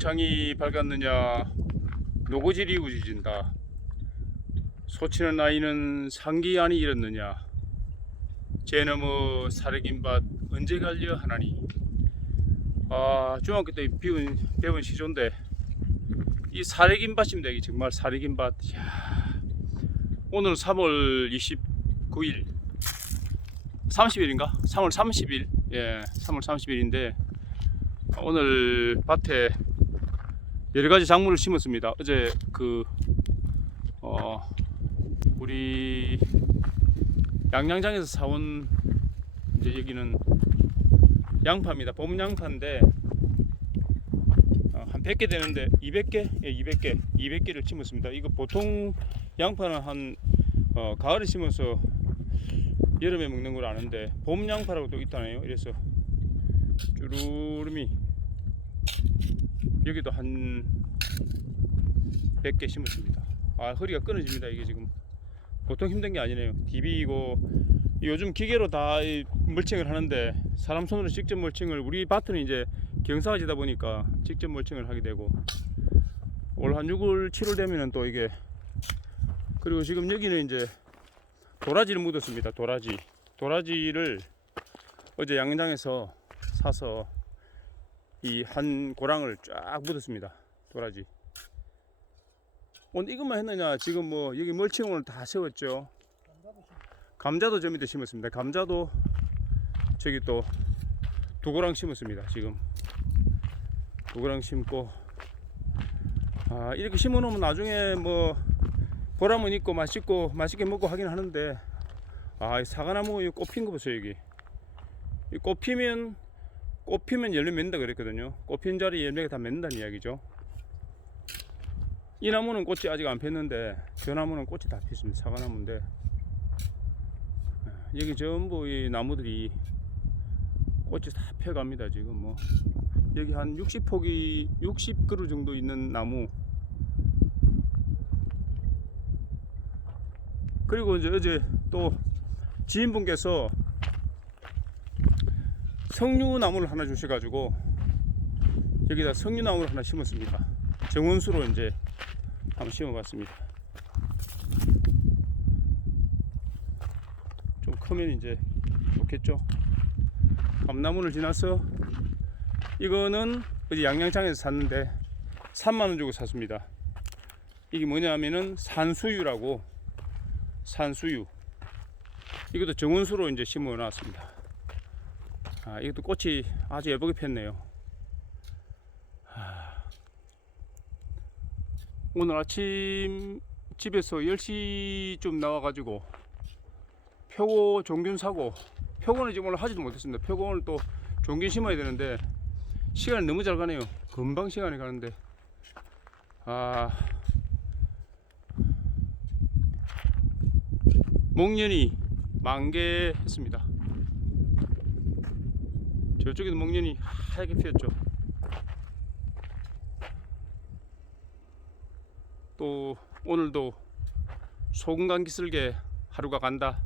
동창이 밝았느냐? 노고질이 우지진다. 소치는 아이는 상기 안이 잃었느냐? 제 너머 사르긴 밭 언제 갈려 하나니? 아 중학교 때 배운, 배운 시조인데 이 사르긴 밭입니다 이게. 정말 사르긴 밭. 이야, 오늘 3월 29일. 30일인가? 3월 30일. 예 3월 30일인데 오늘 밭에 여러 가지 작물을 심었습니다. 어제 그, 어, 우리 양양장에서 사온 이제 여기는 양파입니다. 봄 양파인데 어, 한 100개 되는데 200개? 예, 200개. 200개를 심었습니다. 이거 보통 양파는 한 어, 가을에 심어서 여름에 먹는 걸 아는데 봄 양파라고 또 있다네요. 이래서 쭈루름이 여기도 한 100개 심었습니다. 아 허리가 끊어집니다 이게 지금 보통 힘든 게 아니네요. DB이고 요즘 기계로 다이 멀칭을 하는데 사람 손으로 직접 멀칭을 우리 밭은 이제 경사지다 보니까 직접 멀칭을 하게 되고 올 한 6월 7월 되면은 또 이게 그리고 지금 여기는 이제 도라지를 묻었습니다. 도라지 도라지를 어제 양장에서 사서 이 한 고랑을 쫙 묻었습니다. 도라지. 오늘 이것만 했느냐? 지금 뭐 여기 멀칭을 다 세웠죠. 감자도 저 밑에 심었습니다. 감자도 저기 또 두 고랑 심었습니다. 지금 두 고랑 심고 아 이렇게 심어 놓으면 나중에 뭐 보람은 있고 맛있고 맛있게 먹고 하긴 하는데 아이 사과나무 이 꽃핀 거 보세요 여기 이 꽃피면 꽃 피면 열매 맺는다 그랬거든요. 꽃 핀 자리 열매가 다 맺는다는 이야기죠. 이 나무는 꽃이 아직 안 폈는데 저 나무는 꽃이 다 폈습니다. 사과나무인데 여기 전부 이 나무들이 꽃이 다 펴갑니다. 지금 뭐 여기 한 60폭이 60그루 정도 있는 나무 그리고 이제 어제 또 지인분께서 석류나무를 하나 주셔가지고 여기다 석류나무를 하나 심었습니다. 정원수로 이제 한번 심어봤습니다. 좀 크면 이제 좋겠죠. 감나무를 지나서 이거는 어디 양양장에서 샀는데 3만 원 주고 샀습니다. 이게 뭐냐면은 산수유라고 산수유. 이것도 정원수로 이제 심어 놨습니다. 아, 이것도 꽃이 아주 예쁘게 폈네요. 하, 오늘 아침 집에서 10시쯤 나와가지고 표고 종균 사고 표고는 지금 오늘 하지도 못했습니다. 표고는 또 종균 심어야 되는데 시간이 너무 잘 가네요. 금방 시간이 가는데 아 목련이 만개했습니다. 저쪽에도 목련이 하얗게 피었죠. 또 오늘도 소금 감기 쓸게 하루가 간다.